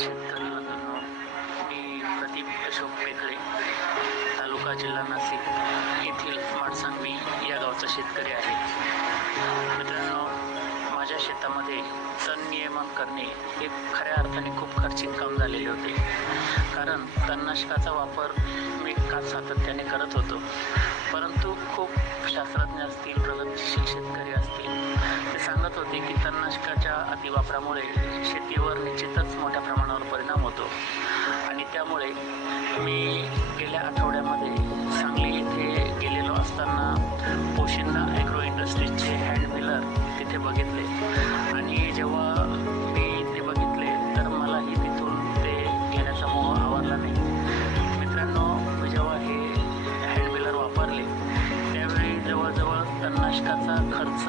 शेतकरी बंधूंनो, मी प्रदीप अशोक पेकळे, तालुका जिल्हा नाशिक येथील माडसांगवी या गावचा शेतकरी आहे. मित्रांनो, माझ्या शेतामध्ये तण नियमन करणे हे खऱ्या अर्थाने खूप खर्चिक काम झालेले होते. कारण तणनाशकाचा वापर मी सातत्याने करत होतो, परंतु खूप शास्त्रज्ञ असतील, प्रगतशील शेतकरी असतील, ते सांगत होते की तणनाशकाच्या अतिवापरामुळे शेतीवर निश्चितच मोठ्या प्रमाणावर परिणाम होतो. आणि त्यामुळे मी गेल्या आठवड्यामध्ये सांगली येथे गेलेलो असताना पोशिंदा ॲग्रो इंडस्ट्रीजचे